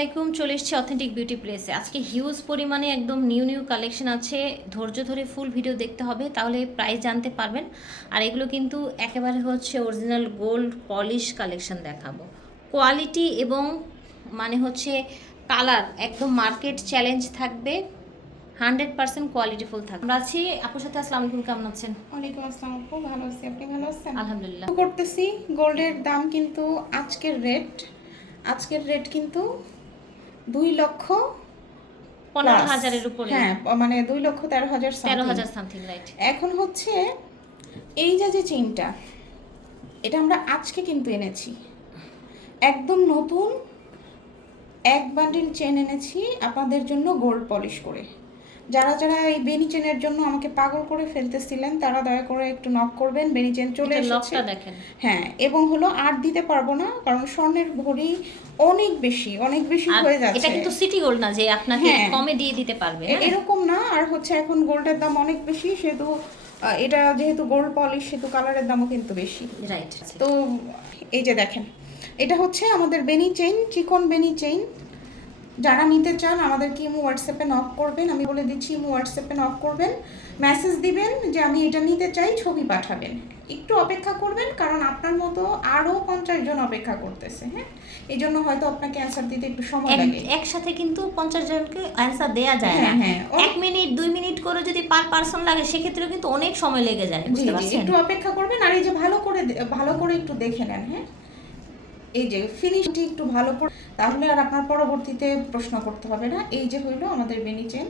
আলাইকুম চলে এসেছি অথেন্টিক বিউটি প্লেসে আজকে হিউজ পরিমাণে একদম নিউ নিউ কালেকশন আছে। ধৈর্য ধরে ফুল ভিডিও দেখতে হবে তাহলে প্রাইস জানতে পারবেন। আর এগুলো কিন্তু একেবারে হচ্ছে অরিজিনাল গোল্ড পলিশ কালেকশন দেখাবো। কোয়ালিটি এবং মানে হচ্ছে কালার একদম মার্কেট চ্যালেঞ্জ থাকবে। হান্ড্রেড পার্সেন্ট কোয়ালিটিফুল থাকবে। আমরা আছি। আপুর সাথে আসসালামু আলাইকুম কেমন আছেন? ওয়ালাইকুম আসসালাম আপু ভালো আছি। আপনি ভালো আছেন? আলহামদুলিল্লাহ। করতেছি। গোল্ডের দাম কিন্তু আজকের রেট আজকের রেট কিন্তু দুই লক্ষ পনেরো হাজারের উপরে। হ্যাঁ মানে দুই লক্ষ তেরো হাজার তেরো হাজার সামথিং রাইট এখন হচ্ছে এই যে যে চেনটা এটা আমরা আজকে কিন্তু এনেছি। একদম নতুন এক বান্ডিল চেন এনেছি আপনাদের জন্য গোল্ড পলিশ করে। যারা যারা এই বেনি চেনের জন্য আমাকে পাগল করে ফেলতেছিলেন তারা দয়া করে একটু নক করবেন বেনি চেন চলে এসেছে। হ্যাঁ এবং হলো আর দিতে পারব না কারণ স্বর্ণের ভরি অনেক বেশি অনেক বেশি হয়ে যাচ্ছে। এটা কিন্তু সিটি গোল্ড না যে আপনাকে হ্যাঁ। কমে দিয়ে দিতে পারবে? এরকম না আর হচ্ছে এখন গোল্ডের দাম অনেক বেশি সেহেতু এটা যেহেতু গোল্ড পলিশ সেহেতু কালারের দামও কিন্তু বেশি। রাইট তো এই যে দেখেন এটা হচ্ছে আমাদের বেনি চেইন চিকন বেনি চেইন যারা নিতে চান আমাদেরকে ইমো হোয়াটসঅ্যাপে নক করবেন। আমি বলে দিচ্ছি ইমো হোয়াটসঅ্যাপে নক করবেন। মেসেজ দিবেন যে আমি এটা নিতে চাই ছবি পাঠাবেন। একটু অপেক্ষা করবেন কারণ আপনার মতো আরও পঞ্চাশ জন অপেক্ষা করতেছে হ্যাঁ? এই জন্য হয়তো আপনাকে অ্যান্সার দিতে একটু সময় লাগে। একসাথে কিন্তু পঞ্চাশ জনকে অ্যান্সার দেওয়া যায় না। হ্যাঁ, হ্যাঁ, এক মিনিট দুই মিনিট করে যদি পার পার্সন লাগে সেক্ষেত্রে কিন্তু অনেক সময় লেগে যায় একটু অপেক্ষা করবেন। আর এই যে ভালো করে ভালো করে একটু দেখে নেন হ্যাঁ? এই যে ফিনিশটি একটু ভালো করে তাহলে আর আপনার পরবর্তীতে প্রশ্ন করতে হবে না। এই যে হইল আমাদের বেনি চেন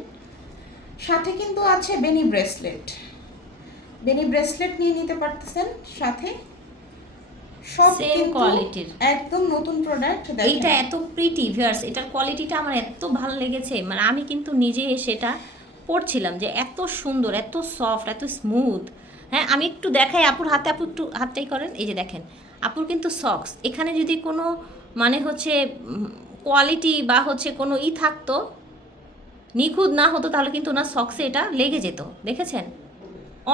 সাথে কিন্তু আছে বেনি ব্রেসলেট বেনি ব্রেসলেট নিয়ে নিতে পারতেছেন। সাথে সব কিন্তু quality-র। একদম নতুন প্রোডাক্ট এইটা এত প্রিটি ভিউয়ার্স এটার কোয়ালিটিটা আমার এত ভালো লেগেছে। মানে আমি কিন্তু নিজে সেটা পড়ছিলাম যে এত সুন্দর এত সফট এত স্মুথ হ্যাঁ আমি একটু দেখাই আপুর হাতে আপু একটু হাতটাই করেন। এই যে দেখেন আপুর কিন্তু সক্স এখানে যদি কোনো মানে হচ্ছে কোয়ালিটি বা হচ্ছে কোনো ই থাকতো নিখুঁত না হতো তাহলে কিন্তু ওনার সক্সে এটা লেগে যেত। দেখেছেন?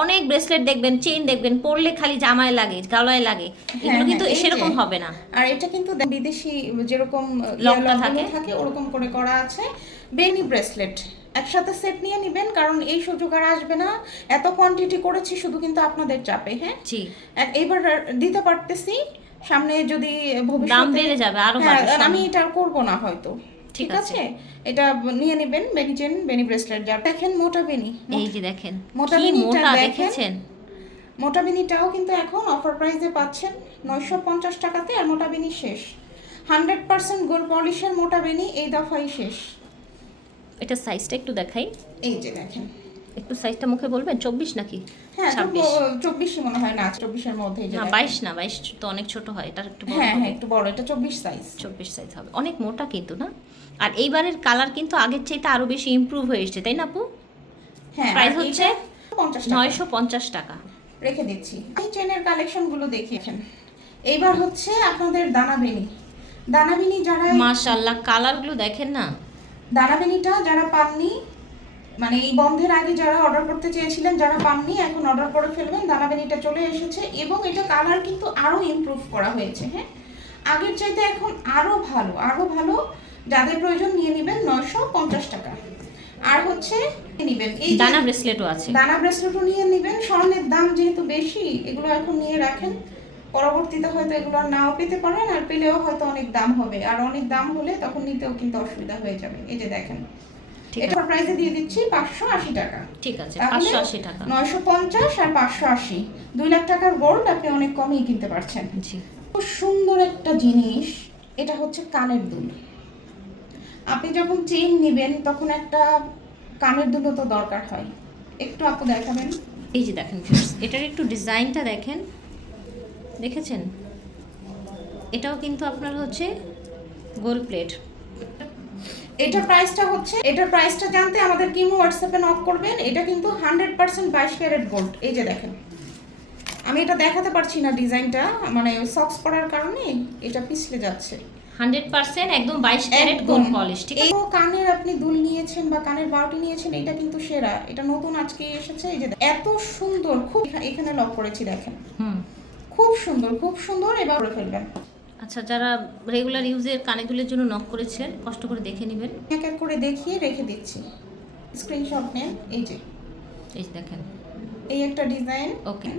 অনেক ব্রেসলেট দেখবেন চেইন দেখবেন পরলে খালি জামায় লাগে গলায় লাগে। এগুলো হ্যাঁ, কিন্তু সেরকম হবে না। আর এটা কিন্তু বিদেশি যেরকম লকটা থাকে। থাকে ওরকম করে করা আছে। বেনি ব্রেসলেট একসাথে সেট নিয়ে নেবেন কারণ এই সুযোগ আর আসবে না। এত কোয়ান্টিটি করেছি শুধু কিন্তু আপনাদের চাপে হ্যাঁ? জি। এইবার দিতে পারতেছি সামনে যদি দাম বেড়ে যাবে আরও হ্যাঁ, আমি এটা করব না হয়তো ঠিক আছে। এটা নিয়ে নেবেন বেনি চেন বেনি ব্রেসলেট যা দেখেন মোটা বেনি এই যে দেখেন মোটা কি বেনিটা মোটা দেখেছেন? মোটা বেনিটাও কিন্তু এখন অফার প্রাইসে পাচ্ছেন নয়শো পঞ্চাশ টাকাতে আর মোটা বেনি শেষ। হান্ড্রেড পার্সেন্ট গোল্ড পলিশের মোটা বেনি এই দফাই শেষ। এটা সাইজটা একটু দেখাই। এই যে দেখেন। একটু সাইজটা মুখে বলবেন? চব্বিশ নাকি? হ্যাঁ চব্বিশই মনে হয় না চব্বিশের মধ্যে না বাইশ না বাইশ তো অনেক ছোট হয় এটা একটু বড় হ্যাঁ হ্যাঁ একটু বড় এটা চব্বিশ সাইজ চব্বিশ সাইজ হবে। অনেক মোটা কিন্তু না? আর এইবারের কালার কিন্তু আগের চাইতে বেশি ইমপ্রুভ হয়ে এসেছে তাই না আপু? হ্যাঁ আর হচ্ছে নয়শো পঞ্চাশ টাকা। রেখে দিচ্ছি। এই চেনের কালেকশনগুলো দেখিয়েছেন এইবার হচ্ছে আপনাদের দানা বেনি দানা বেনি যারা মাশাল্লাহ কালারগুলো দেখেন না? দানাবেনিটা যারা পাননি মানে এই বন্ধের আগে যারা অর্ডার করতে চেয়েছিলেন যারা পাননি এখন অর্ডার করে ফেলবেন দানাবেনিটা চলে এসেছে এবং এটা কালার কিন্তু আরও ইমপ্রুভ করা হয়েছে হ্যাঁ? আগের চাইতে এখন আরও ভালো আরও ভালো। যাদের প্রয়োজন নিয়ে নেবেন নয়শো পঞ্চাশ টাকা। আর হচ্ছে নেবেন এই দানা ব্রেসলেটও আছে। দানা ব্রেসলেটও নিয়ে নেবেন। স্বর্ণের দাম যেহেতু বেশি এগুলো এখন নিয়ে রাখেন। পরবর্তীতে হয়তো এগুলো নাও পেতে পারেন আর পেলেও হয়তো অনেক দাম হবে। আর অনেক দাম হলে তখন নিতেও কিন্তু অসুবিধা হয়ে যাবে। এই যে দেখেন। এটা প্রাইসে দিয়ে দিচ্ছি পাঁচশো আশি টাকা। ঠিক আছে পাঁচশো আশি টাকা। নয়শো পঞ্চাশ আর পাঁচশো আশি। দুই লাখ টাকার গোল্ড আপনি অনেক কমই কিনতে পারছেন। জি। খুব সুন্দর একটা জিনিস। এটা হচ্ছে কানের দুল। আপনি যখন চেইন নেবেন তখন একটা কানের দুলও তো দরকার হয়। একটু আপু দেখাবেন। এই যে দেখেন এটার একটু ডিজাইনটা দেখেন। দেখেছেন? এটাও কিন্তু আপনার হচ্ছে গোল প্লেট এটার প্রাইসটা হচ্ছে এটার প্রাইসটা জানতে আমাদের কিমো হোয়াটসঅ্যাপে নক করবেন। এটা কিন্তু হান্ড্রেড পার্সেন্ট বাইশ ক্যারেট গোল্ড এই যে দেখেন। আমি এটা দেখাতে পারছি না ডিজাইনটা মানে সক্স পরার কারণে এটা পিছলে যাচ্ছে। হান্ড্রেড পার্সেন্ট একদম বাইশ ক্যারেট একদম। গোল পলিশ ঠিক আছে? কানের আপনি দুল নিয়েছেন বা কানের বাউটি নিয়েছেন এটা কিন্তু সেরা। এটা নতুন আজকে এসেছে এই যে এত সুন্দর খুব এখানে লক করেছি দেখেন। হুম। খুব সুন্দর খুব সুন্দর এবার করে ফেলবেন। আচ্ছা যারা রেগুলার ইউজের কানে দুলের জন্য নক করেছিলেন কষ্ট করে দেখে নেবেন। এক এক করে দেখিয়ে রেখে দিচ্ছি। স্ক্রিনশট নেন এই যে। এই দেখেন। এই একটা ডিজাইন ওকে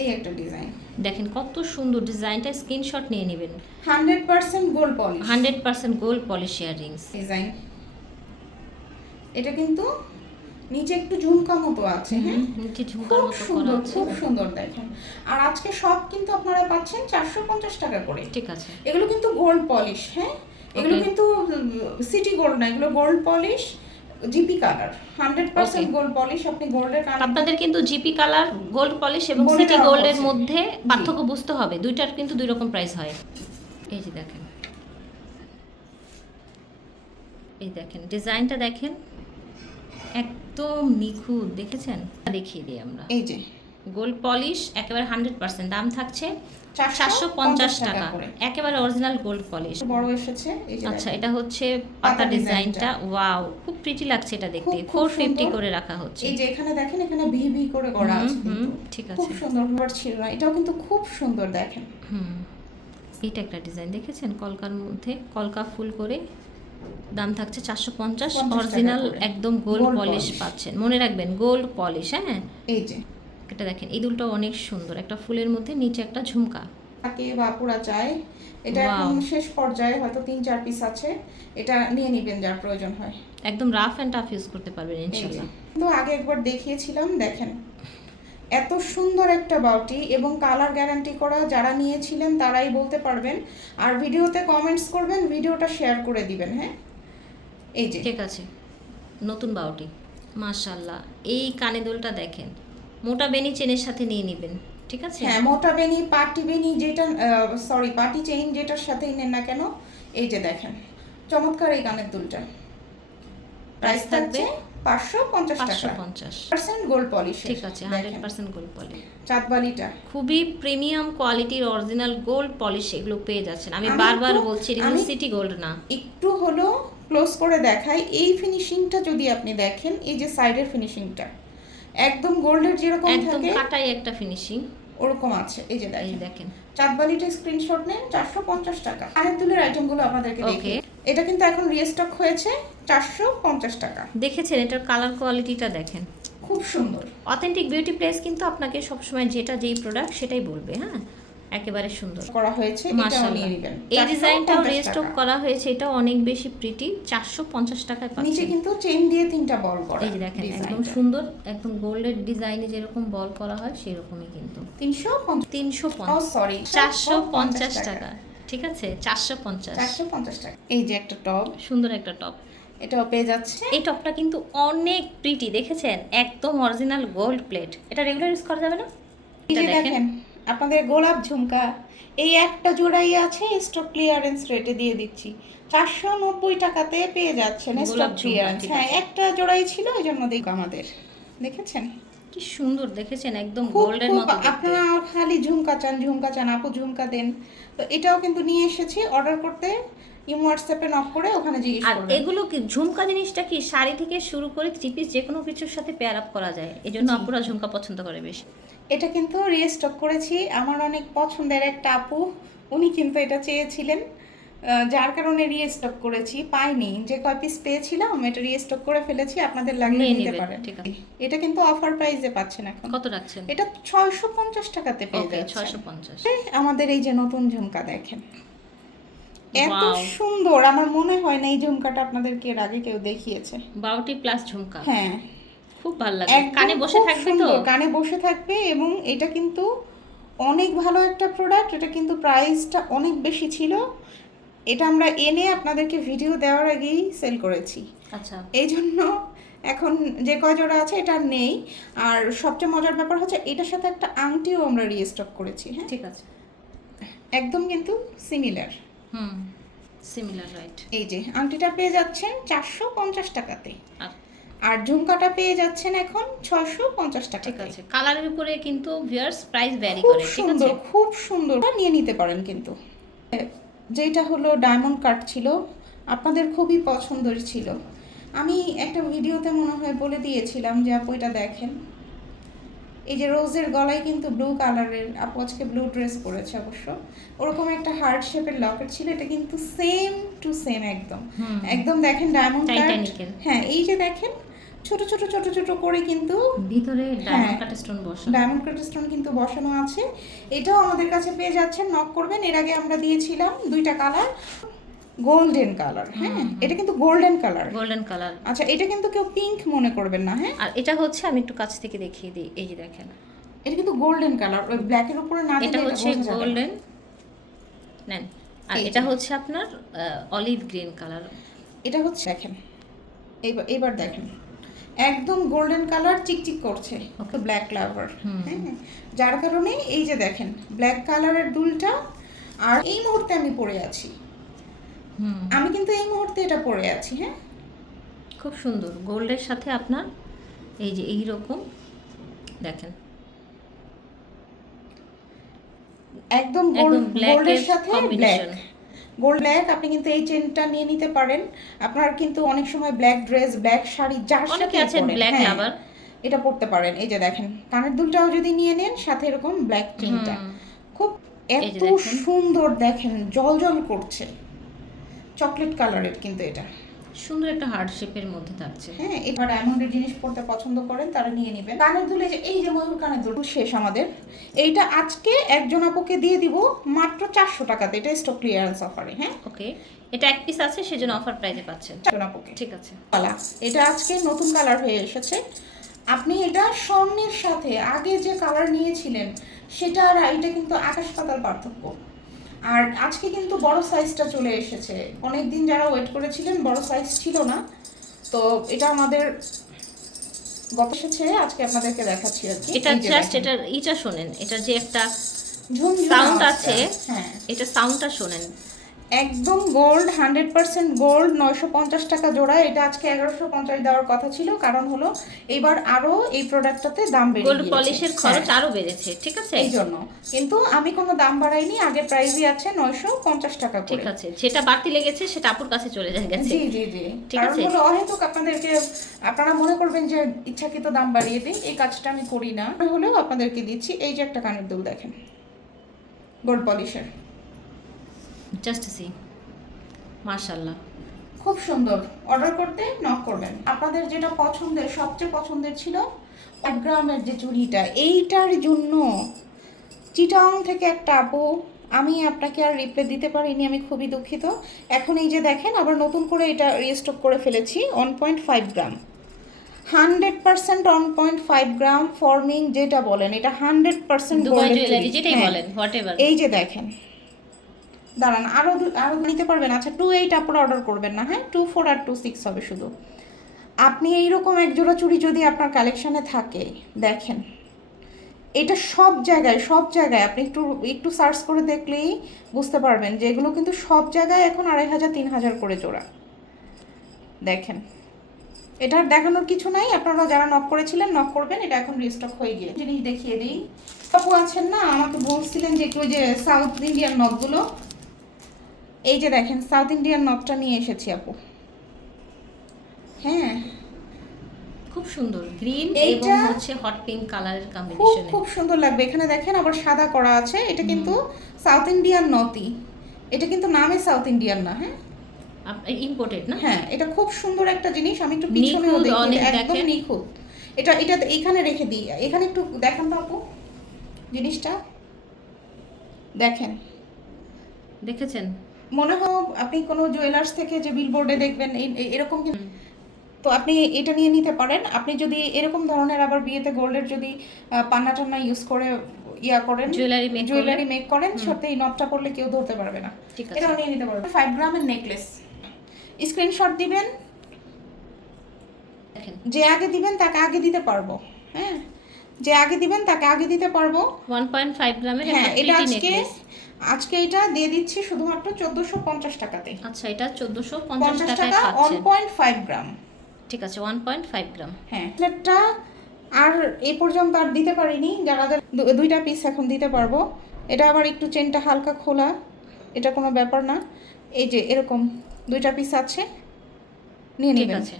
এই একটা ডিজাইন দেখেন কত সুন্দর ডিজাইনটা স্ক্রিনশট নিয়ে নেবেন। Hundred percent gold polish hundred percent gold polish earrings design এটা কিন্তু নিচে একটু ঝুমকা মতো আছে হ্যাঁ? খুব সুন্দর খুব সুন্দর দেখেন। আর আজকে সব কিন্তু আপনারা পাচ্ছেন চারশো পঞ্চাশ টাকা করে। ঠিক আছে। এগুলো কিন্তু গোল্ড পলিশ হ্যাঁ? এগুলো কিন্তু সিটি গোল্ড না এগুলো gold polish GP colour hundred percent gold polish আপনি গোল্ডের কালার আপনাদের কিন্তু জিপি কালার গোল্ড পলিশ এবং সিটি গোল্ডের মধ্যে পার্থক্য বুঝতে হবে। দুইটার কিন্তু দুই রকম প্রাইস হয়। এই যে দেখেন। এই দেখেন ডিজাইনটা দেখেন। একদম নিখুঁত দেখেছেন? দেখিয়ে দিই আমরা। এই যে। গোল্ড পলিশ একেবারে হান্ড্রেড পার্সেন্ট দাম থাকছে চারশো পঞ্চাশ টাকা। একেবারে অরিজিনাল গোল্ড পলিশ। বড় এসেছে আচ্ছা এটা হচ্ছে পাতা ডিজাইনটা। ওয়াও খুব প্রিটি লাগছে এটা দেখতে। Four fifty. করে রাখা হচ্ছে। এই যে এখানে দেখেন এখানে ভি ভি করে করা আছে। ঠিক খুব সুন্দর ছিল না এটাও কিন্তু খুব সুন্দর দেখেন। হুম এটা একটা ডিজাইন। দেখেছেন কলকার মধ্যে? কলকা ফুল করে দাম থাকছে চারশো পঞ্চাশ অরিজিনাল একদম গোল্ড পলিশ পাচ্ছেন। মনে রাখবেন গোল্ড পলিশ হ্যাঁ? এই যে। এটা দেখেন এই দুলটা অনেক সুন্দর। একটা ফুলের মধ্যে নিচে একটা ঝুমকা। থাকে বা পুরা চায় এটা এখন শেষ পর্যায়ে হয়তো তিন চার পিস আছে। এটা নিয়ে নিবেন যার প্রয়োজন হয়। একদম রাফ অ্যান্ড টাফ ইউজ করতে পারবেন ইনশাল্লাহ কিন্তু আগে একবার দেখিয়েছিলাম দেখেন। এত সুন্দর একটা বাউটি এবং কালার গ্যারান্টি করা যারা নিয়েছিলেন তারাই বলতে পারবেন। আর ভিডিওতে কমেন্টস করবেন ভিডিওটা শেয়ার করে দিবেন হ্যাঁ? এই যে। ঠিক আছে। নতুন বাউটি। মাশাল্লাহ এই কানে দুলটা দেখেন। মোটা বেনি চেনের সাথে নিয়ে নেবেন ঠিক আছে? হ্যাঁ মোটা বেনি পার্টি বেনি যেটা সরি পার্টি চেইন যেটার সাথেই নেন না কেন এই যে দেখেন। চমৎকার এই কানের দুলটা। প্রাইস থাকবে থাকবে পাঁচশো পঞ্চাশ টাকা। পার্সেন্ট গোল্ড পলিশ ঠিক আছে হান্ড্রেড পার্সেন্ট গোল্ড পলিশ চাঁদবালিটা। খুবই প্রিমিয়াম কোয়ালিটির অরিজিনাল গোল্ড পলিশ এগুলো পেয়ে যাচ্ছেন। আমি বারবার বলছি এগুলো সিটি গোল্ড না। একটু হলো ক্লোজ করে দেখাই। এই ফিনিশিংটা যদি আপনি দেখেন এই যে সাইডের ফিনিশিংটা একদম গোল্ডের যেরকম একদম কাটাই একটা ফিনিশিং ওরকম আছে। এই যে দেখেন। দেখেন। চাঁদবালিটা স্ক্রিনশট নেন চারশো পঞ্চাশ টাকা। আরেক দুলের আইটেমগুলো আপনাদেরকে দেখি এটা কিন্তু এখন রিস্টক হয়েছে চারশো পঞ্চাশ টাকা। দেখেছেন এটার কালার কোয়ালিটিটা দেখেন। খুব সুন্দর। অথেন্টিক বিউটি প্লেস কিন্তু আপনাকে সবসময় যেটা যেই প্রোডাক্ট সেটাই বলবে হ্যাঁ? একেবারে সুন্দর। করা হয়েছে এটাও নিয়ে নেবেন। এই ডিজাইনটাও 450 রেস্টক করা হয়েছে এটা অনেক বেশি প্রিটি চারশো পঞ্চাশ টাকায় নিচে কিন্তু চেন দিয়ে তিনটা বল করা এই দেখেন একদম সুন্দর একদম গোল্ডের ডিজাইনে যেরকম বল করা হয় সেরকমই কিন্তু। তিনশো তিনশো সরি চারশো পঞ্চাশ টাকা। ঠিক আছে? চারশো পঞ্চাশ। চারশো পঞ্চাশ টাকা। এই যে একটা টপ সুন্দর একটা টপ এটাও পেয়ে যাচ্ছে। এই টপটা কিন্তু অনেক প্রিটি দেখেছেন? একদম অরিজিনাল গোল্ড প্লেট এটা রেগুলার ইউজ করা যাবে না? এটা দেখেন। আপনাদের গোলাপ ঝুমকা। এই একটা জোড়াই আছে স্টক ক্লিয়ারেন্স রেটে দিয়ে দিচ্ছি। চারশো নব্বই টাকাতে পেয়ে যাচ্ছেন স্টক ক্লিয়ারেন্স হ্যাঁ একটা জোড়াই ছিল ওই জন্য দেখ আমাদের। দেখেছেন? কি সুন্দর দেখেছেন একদম গোল্ডেন গোল্ডের মতো আপনারা খালি ঝুমকা চান ঝুমকা চান আপু ঝুমকা দেন। তো এটাও কিন্তু নিয়ে এসেছি অর্ডার করতে। ইমো হোয়াটসঅ্যাপে নক করে ওখানে জিজ্ঞেস আর করবেন। এগুলো কি ঝুমকা জিনিসটা কি শাড়ি থেকে শুরু করে থ্রি পিস যে কোনো কিছুর সাথে পেয়ার আপ করা যায়? এই জন্য আপুরা ঝুমকা পছন্দ করে বেশি। এটা কিন্তু রিস্টক করেছি। আমার অনেক পছন্দের একটা আপু উনি কিন্তু এটা চেয়েছিলেন। যার কারণে রিস্টক করেছি পাইনি। যে কয় পিস পেয়েছিলাম এটা রিস্টক করে ফেলেছি আপনাদের লাগলে নিয়ে নিতে পারেন। এটা কিন্তু অফার প্রাইসে পাচ্ছেন এখন। কত রাখছেন? এটা ছয়শো পঞ্চাশ টাকাতে পেয়ে যাচ্ছে ছয়শো পঞ্চাশ। আমাদের এই যে নতুন ঝুমকা দেখেন। এত সুন্দর আমার মনে হয় না এই ঝুমকাটা আপনাদেরকে এর আগে কেউ দেখিয়েছে। বারোটি প্লাস ঝুমকা। হ্যাঁ। খুব ভালো লাগে। কানে বসে থাকবে তো? কানে বসে থাকবে এবং এটা কিন্তু অনেক ভালো একটা প্রোডাক্ট এটা কিন্তু প্রাইসটা অনেক বেশি ছিল। এটা আমরা এনে আপনাদেরকে ভিডিও দেওয়ার আগেই সেল করেছি। আচ্ছা। এই জন্য এখন যে কয় জোড়া আছে এটা নেই। আর সবচেয়ে মজার ব্যাপার হচ্ছে এটার সাথে একটা আংটিও আমরা রিস্টক করেছি হ্যাঁ? ঠিক আছে। একদম কিন্তু সিমিলার হুম সিমিলার রাইট এই যে আংটিটা পেয়ে যাচ্ছেন চারশো পঞ্চাশ টাকাতে। আর? ঝুমকাটা পেয়ে যাচ্ছেন এখন ছশো পঞ্চাশ টাকা ঠিক আছে কালারের উপরে কিন্তু ভিউয়ার্স প্রাইস ভ্যারি করে সুন্দর খুব সুন্দর। নিয়ে নিতে পারেন কিন্তু। যেটা হলো ডায়মন্ড কাট ছিল আপনাদের খুবই পছন্দের ছিল। আমি একটা ভিডিওতে মনে হয় বলে দিয়েছিলাম যে আপু এটা দেখেন। এই যে রোজের গলায় কিন্তু ব্লু কালারের আপু আজকে ব্লু ড্রেস পরেছে অবশ্য। ওরকম একটা হার্ট শেপের লকেট ছিল এটা কিন্তু সেম টু সেম একদম। একদম দেখেন ডায়মন্ড। হ্যাঁ এই যে দেখেন ছোট ছোট ছোট ছোট করে কিন্তু ভিতরে। ডায়মন্ড কাট স্টোন বসা ডায়মন্ড কাট স্টোন কিন্তু বসানো আছে। এটাও আমাদের কাছে পেয়ে যাচ্ছেন নক করবেন। এর আগে আমরা দিয়েছিলাম দুইটা কালার গোল্ডেন কালার হ্যাঁ? এটা কিন্তু গোল্ডেন কালার গোল্ডেন কালার আচ্ছা এটা কিন্তু কেউ পিঙ্ক মনে করবেন না হ্যাঁ? আর এটা হচ্ছে আমি একটু কাছ থেকে দেখিয়ে দিই এই যে দেখেন। এটা কিন্তু গোল্ডেন কালার ওই ব্ল্যাকের উপরে না এটা হচ্ছে। গোল্ডেন নেন। আর এটা হচ্ছে আপনার অলিভ গ্রিন কালার এটা হচ্ছে দেখেন। এবার এবার দেখেন। একদম গোল্ডেন কালার চিকচিক করছে ব্ল্যাক লাভার হ্যাঁ যার কারণে এই যে দেখেন ব্ল্যাক কালারের দুলটা আর এই মুহূর্তে আমি পরে আছি। আমি কিন্তু এই মুহূর্তে এটা পরে আছি হ্যাঁ? খুব সুন্দর। গোল্ডের সাথে আপনার এই যে এই রকম দেখেন। একদম গোল্ডের সাথে ব্ল্যাক গোল্ড ব্ল্যাক আপনি কিন্তু এই চেনটা নিয়ে নিতে পারেন। আপনার কিন্তু অনেক সময় ব্ল্যাক ড্রেস ব্ল্যাক শাড়ি যার সাথে পরেন, ব্ল্যাক লাভার এটা পড়তে পারেন। এই যে দেখেন কানের দুলটাও যদি নিয়ে নেন সাথে এরকম ব্ল্যাক চেনটা খুব এত সুন্দর দেখেন জল জল করছে। চকলেট কালারের কিন্তু এটা। সুন্দর একটা হার্ট শেপের মধ্যে থাকছে। হ্যাঁ এবার ডায়মন্ডের জিনিস পড়তে পছন্দ করেন তারা নিয়ে নেবেন। কানের দুলে যে এই যে ময়ূর কানের দুল শেষ আমাদের। এইটা আজকে একজন আপুকে দিয়ে দিব মাত্র চারশো টাকাতে এটা স্টক ক্লিয়ারেন্স অফারে হ্যাঁ? ওকে এটা এক পিস আছে সেজন্য অফার প্রাইজে পাচ্ছেন। একজন আপুকে। ঠিক আছে। এটা আজকে নতুন কালার হয়ে এসেছে। আপনি এটা স্বর্ণের সাথে আগে যে কালার নিয়েছিলেন সেটা আর এটা কিন্তু আকাশ পাতাল পার্থক্য। আর আজকে কিন্তু বড় সাইজটা চলে এসেছে। অনেক দিন যারা ওয়েট করেছিলেন বড় সাইজ ছিল না। তো এটা আমাদের গত এসেছে আজকে আপনাদেরকে দেখাচ্ছি আর কি। এটা জাস্ট এটা ইটা শোনেন এটা যে একটা ঝুম সাউন্ড আছে। হ্যাঁ। এটা সাউন্ডটা শোনেন। একদম গোল্ড হান্ড্রেড পার্সেন্ট গোল্ড নয়শো পঞ্চাশ টাকা জোড়া। এটা আজকে এগারোশো পঞ্চাশ দেওয়ার কথা ছিল কারণ হলো এবার আরও এই প্রোডাক্টটাতে দাম বেড়ে গোল্ড পলিশের খরচ হ্যাঁ, আরও বেড়েছে ঠিক আছে? এই জন্য। কিন্তু আমি কোনো দাম বাড়াইনি আগে প্রাইসই আছে নয়শো পঞ্চাশ টাকা ঠিক আছে সেটা বাড়তি লেগেছে সেটা আপুর কাছে চলে যায় গেছে। জি জি জি। কারণ। হলো অহেতুক আপনাদেরকে আপনারা মনে করবেন যে ইচ্ছাকৃত দাম বাড়িয়ে দিই এই কাজটা আমি করি না। হলেও আপনাদেরকে দিচ্ছি এই যে একটা কানের দুল দেখেন গোল্ড পলিশের জাস্ট সি মার্শাল্লাহ খুব সুন্দর। অর্ডার করতে নক করবেন। আপনাদের যেটা পছন্দের সবচেয়ে পছন্দের ছিল এক গ্রামের যে চুড়িটা। এইটার জন্য চিটাং থেকে একটা আপু আমি আপনাকে আর রিপ্লাই দিতে পারিনি আমি খুবই দুঃখিত। এখন এই যে দেখেন আবার নতুন করে এটা রিস্টক করে ফেলেছি one point five gram. Hundred percent one point five gram forming যেটা বলেন এটা হান্ড্রেড পার্সেন্ট হ্যাঁ। এই যে দেখেন দাঁড়ান আরও আরও নিতে পারবেন। আচ্ছা টু এইট আপনারা অর্ডার করবেন না হ্যাঁ? টু ফোর আর টু সিক্স হবে শুধু। আপনি এইরকম এক জোড়া চুড়ি যদি আপনার কালেকশানে থাকে, দেখেন, এটা সব জায়গায় সব জায়গায় আপনি একটু একটু সার্চ করে দেখলেই বুঝতে পারবেন যে এগুলো কিন্তু সব জায়গায় এখন আড়াই হাজার, তিন হাজার করে জোড়া। দেখেন এটার দেখানোর কিছু নাই। আপনারা যারা নক করেছিলেন নক করবেন, এটা এখন রিস্টক হয়ে গিয়ে জিনিস দেখিয়ে দিই। আপু আছেন না? আমাকে বলছিলেন যে একটু যে সাউথ ইন্ডিয়ান নথগুলো এই যে দেখেন সাউথ ইন্ডিয়ান নথটা নিয়ে এসেছি আপু। হ্যাঁ। খুব সুন্দর গ্রিন এইটা- এবং হচ্ছে হট পিঙ্ক কালারের কম্বিনেশনে খুব সুন্দর লাগবে। এখানে দেখেন আবার সাদা করা আছে এটা কিন্তু সাউথ ইন্ডিয়ান নথই এটা কিন্তু নামে সাউথ ইন্ডিয়ান না হ্যাঁ? ইম্পোর্টেড না? হ্যাঁ এটা খুব সুন্দর একটা জিনিস আমি একটু পিছনেও দেখি একদম। নিখুঁত। এটা এটা এখানে রেখে দিই। এখানে একটু দেখান তো আপু জিনিসটা। দেখেন। দেখেছেন? মনে হয় আপনি কোনো জুয়েলার্স থেকে যে বিলবোর্ডে দেখবেন এরকম তো আপনি এটা নিয়ে নিতে পারেন। আপনি যদি এরকম ধরনের আবার বিয়েতে গোল্ডের যদি পান্না টান্না ইউজ করে ইয়া করেন জুয়েলারি মেক জুয়েলারি মেক করেন সাথে এই নবটা পরলে কেউ ধরতে পারবে না। এটাও নিয়ে নিতে পারবেন ফাইভ গ্রামের নেকলেস স্ক্রিনশট দিবেন। যে আগে দিবেন তাকে আগে দিতে পারব। হ্যাঁ? যে আগে দিবেন তাকে আগে দিতে পারব। 1.5 গ্রামের হ্যাঁ এটা আজকে আজকে এটা দিয়ে দিচ্ছি শুধুমাত্র চোদ্দোশো পঞ্চাশ টাকাতে। আচ্ছা এটা 1450 পঞ্চাশ টাকায় টাকা ওয়ান পয়েন্ট ফাইভ গ্রাম। ঠিক আছে 1.5 গ্রাম। হ্যাঁ প্লেটটা আর এই পর্যন্ত আর দিতে পারিনি যারা যারা দুইটা পিস এখন দিতে পারব। এটা আবার একটু চেনটা হালকা খোলা এটা কোনো ব্যাপার না। এই যে এরকম দুইটা পিস আছে নিয়ে ঠিক নেবেন। আছে।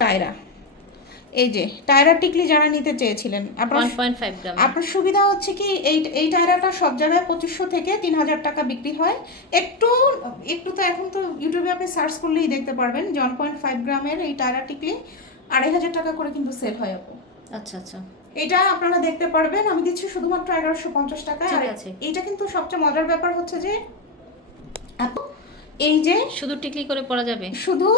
পায়রা। এই যে টায়রা টিকলি যারা নিতে চেয়েছিলেন আপনার আপনার সুবিধা হচ্ছে কি এই এই টায়রাটা সব জায়গায় পঁচিশশো থেকে তিন হাজার টাকা বিক্রি হয়। একটু একটু তো এখন তো ইউটিউবে আপনি সার্চ করলেই দেখতে পারবেন যে ওয়ান পয়েন্ট ফাইভ গ্রামের এই টায়রা টিকলি আড়াই হাজার টাকা করে কিন্তু সেল হয় আপু। আচ্ছা আচ্ছা। এটা আপনারা দেখতে পারবেন আমি দিচ্ছি শুধুমাত্র এগারোশো পঞ্চাশ টাকা। এইটা কিন্তু সবচেয়ে মজার ব্যাপার হচ্ছে যে এই যে শুধু টিকলি করে পড়া যাবে? শুধু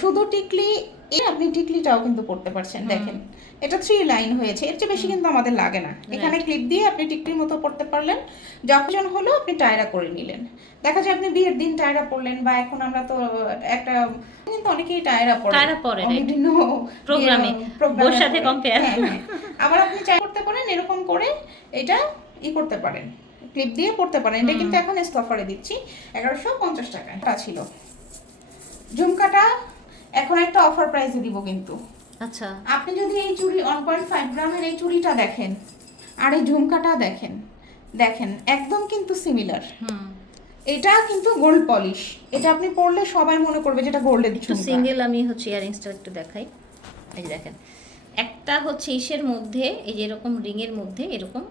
শুধু টিকলি এ আপনি টিকলিটাও কিন্তু পড়তে পারছেন দেখেন। এটা থ্রি লাইন হয়েছে এর চেয়ে বেশি কিন্তু আমাদের লাগে না। এখানে ক্লিপ দিয়ে আপনি টিকলির মতো পড়তে পারলেন যখন হলো আপনি টায়রা করে নিলেন। দেখা যায় আপনি বিয়ের দিন টায়রা পড়লেন বা এখন আমরা তো একটা কিন্তু অনেকেই টায়রা পড়ে। Tiara right? বিভিন্ন প্রোগ্রামে, বিয়ে- সাথে পড়ে। compare। হ্যাঁ। আবার আপনি চাই করতে পারেন এরকম করে এটা ই করতে পারেন। ক্লিপ দিয়ে পড়তে পারেন। এটা কিন্তু এখন স্টফারে দিচ্ছি এগারোশো পঞ্চাশ টাকা ছিল। ঝুমকাটা এখন একটা অফার প্রাইসে দিব কিন্তু। আচ্ছা। আপনি যদি এই চুড়ি ওয়ান পয়েন্ট ফাইভ গ্রামের এই চুড়িটা দেখেন আর এই ঝুমকাটা দেখেন দেখেন একদম কিন্তু সিমিলার হুম। এটা কিন্তু গোল্ড পলিশ এটা আপনি পরলে সবাই মনে করবে যেটা গোল্ডের একটু সিঙ্গেল আমি হচ্ছে ইয়ারিংসটা একটু দেখাই। এই দেখেন একটা হচ্ছে ইসের মধ্যে এই যে এরকম রিংয়ের মধ্যে এরকম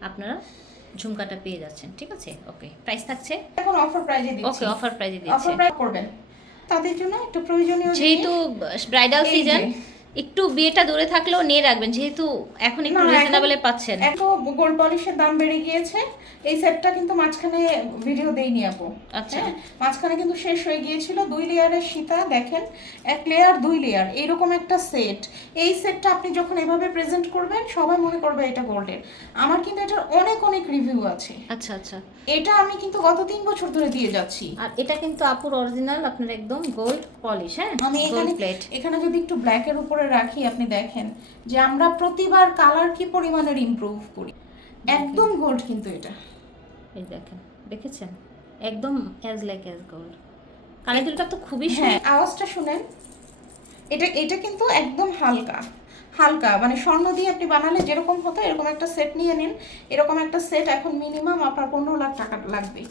আপনারা ঝুমকাটা পেয়ে যাচ্ছেন ঠিক আছে? ওকে প্রাইস থাকছে? এখন অফার প্রাইসে দিচ্ছি। ওকে অফার প্রাইজে দিচ্ছি। অফার প্রাইস করবেন। তাদের জন্য একটু প্রয়োজনীয় যেহেতু ব্রাইডাল সিজন একটু বিয়েটা দূরে থাকলেও নিয়ে রাখবেন যেহেতু এখন একটু রিজনেবলে পাচ্ছেন। এত গোল্ড পলিশের দাম বেড়ে গিয়েছে। এই সেটটা কিন্তু মাঝখানে ভিডিও দেইনি আপু। আচ্ছা। হ্যাঁ, মাঝখানে কিন্তু শেষ হয়ে গিয়েছিল। দুই লেয়ারের সীতা দেখেন এক লেয়ার দুই লেয়ার এইরকম একটা সেট এই সেটটা আপনি যখন এভাবে প্রেজেন্ট করবেন সবাই মনে করবে এটা গোল্ডের আমার কিন্তু এটার অনেক অনেক রিভিউ আছে। আচ্ছা আচ্ছা। এটা আমি কিন্তু গত তিন বছর ধরে দিয়ে যাচ্ছি। আর এটা কিন্তু আপুর অরিজিনাল আপনার একদম গোল্ড পলিশ হ্যাঁ? আমি এখানে প্লেট এখানে যদি একটু ব্ল্যাকের উপরে রাখি আপনি দেখেন যে আমরা প্রতিবার কালার কি পরিমাণের ইমপ্রুভ করি। একদম গোল্ড কিন্তু এটা। এই দেখেন দেখেছেন? একদম অ্যাজ লাইক অ্যাজ গোল্ড কানের দুলটা তো খুবই হ্যাঁ আওয়াজটা শুনেন। এটা এটা কিন্তু একদম হালকা। হালকা মানে স্বর্ণ দিয়ে আপনি বানালে যেরকম হতো এরকম একটা সেট নিয়ে নিন। এরকম একটা সেট এখন মিনিমাম আপনার পনেরো লাখ টাকা লাগবে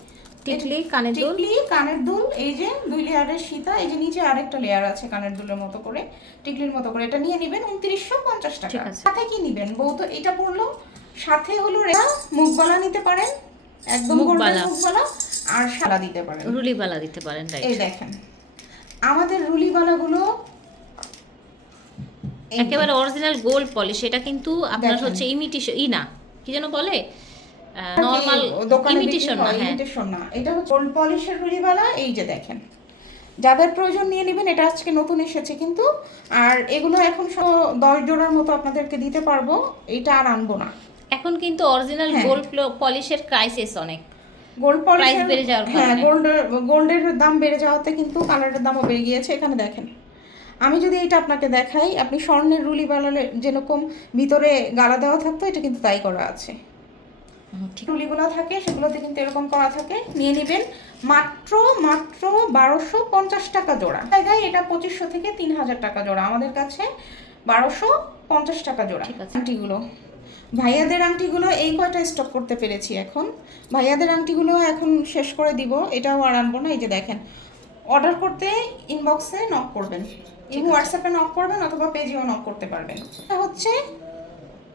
টিকলি কানের দুল। টিকলি কানের দুল এই যে দুই লেয়ারের সীতা এই যে নিচে আরেকটা লেয়ার আছে কানের দুলের মতো করে টিকলির মতো করে। এটা নিয়ে নেবেন উনত্রিশশো পঞ্চাশ টাকা। সাথে কি নিবেন? বউ তো এটা পড়ল। সাথে হলো রেখা মুখবালা নিতে পারেন একদম গোল্ডেন মুখবালা। আর শালা দিতে পারেন। রুলিবালা দিতে পারেন এই দেখেন। আমাদের রুলিবালাগুলো একেবারে অরিজিনাল গোল্ড পলিশ এটা কিন্তু আপনার হচ্ছে ইমিটেশন ই না কি যেন বলে? নর্মাল ইমিটেশন না হয়, হ্যাঁ না। এটা হচ্ছে গোল্ড পলিশের রুলিবালা এই যে দেখেন। যাদের প্রয়োজন নিয়ে নেবেন এটা আজকে নতুন এসেছে কিন্তু। আর এগুলো এখন দশ জোড়ার মতো আপনাদেরকে দিতে পারব এটা আর আনব না। এখন কিন্তু অরিজিনাল। গোল্ড পলিশের ক্রাইসিস অনেক। গোল্ড পলিশ বেড়ে যাওয়ার হ্যাঁ কারণে। গোল্ডের দাম বেড়ে যাওয়াতে কিন্তু কালারের দামও বেড়ে গিয়েছে। এখানে দেখেন। আমি যদি এটা আপনাকে দেখাই আপনি স্বর্ণের রুলি বানালে যেরকম ভিতরে গালা দেওয়া থাকতো এটা কিন্তু তাই করা আছে। টুলিগুলো থাকে সেগুলোতে কিন্তু এরকম করা থাকে। নিয়ে নেবেন মাত্র মাত্র বারোশো পঞ্চাশ টাকা জোড়া। জায়গায় এটা পঁচিশশো থেকে তিন হাজার টাকা জোড়া আমাদের কাছে। বারোশো পঞ্চাশ টাকা জোড়া। ঠিক আছে। আংটিগুলো। ভাইয়াদের আংটিগুলো এই কয়টা স্টক করতে পেরেছি এখন? ভাইয়াদের আংটিগুলো এখন শেষ করে দিব এটাও আর আনব না এই যে দেখেন। অর্ডার করতে ইনবক্সে নক করবেন। এই হোয়াটসঅ্যাপে নক করবেন অথবা পেজেও নক করতে পারবেন। এটা হচ্ছে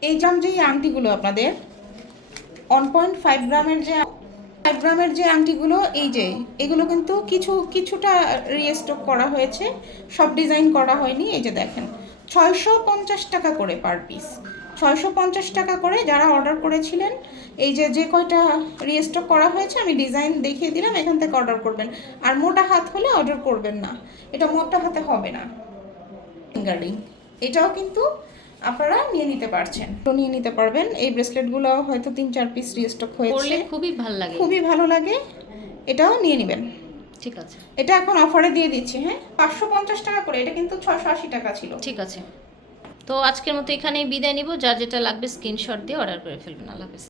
এই জাম যে আংটিগুলো আপনাদের। ওয়ান পয়েন্ট ফাইভ গ্রামের যে ফাইভ গ্রামের যে আংটিগুলো, এই যে, এগুলো কিন্তু কিছু, কিছুটা রিস্টক করা হয়েছে। সব ডিজাইন করা হয়নি, এই যে দেখেন। ছয়শো পঞ্চাশ টাকা করে পার পিস ছয়শো পঞ্চাশ টাকা করে যারা অর্ডার করেছিলেন, এই যে যে কয়টা রিস্টক করা হয়েছে, আমি ডিজাইন দেখিয়ে দিলাম, এখান থেকে অর্ডার করবেন। আর মোটা হাত হলে অর্ডার করবেন না। এটা মোটা হাতে হবে না। ফিঙ্গার এটাও কিন্তু আপনারা নিয়ে নিতে পারছেন। তো নিয়ে নিতে পারবেন। এই ব্রেসলেটগুলো হয়তো তিন চার পিস রিস্টক হয়েছে। খুবই ভালো লাগে। খুবই ভালো লাগে। এটাও নিয়ে নেবেন। ঠিক আছে। এটা এখন অফারে দিয়ে দিচ্ছি হ্যাঁ? পাঁচশো পঞ্চাশ টাকা করে এটা কিন্তু ছশো আশি টাকা ছিল। ঠিক আছে। তো আজকের মতো এখানেই বিদায় নিব। যা যেটা লাগবে স্ক্রিনশট দিয়ে অর্ডার করে ফেলবেন। আল্লাহ হাফেজ।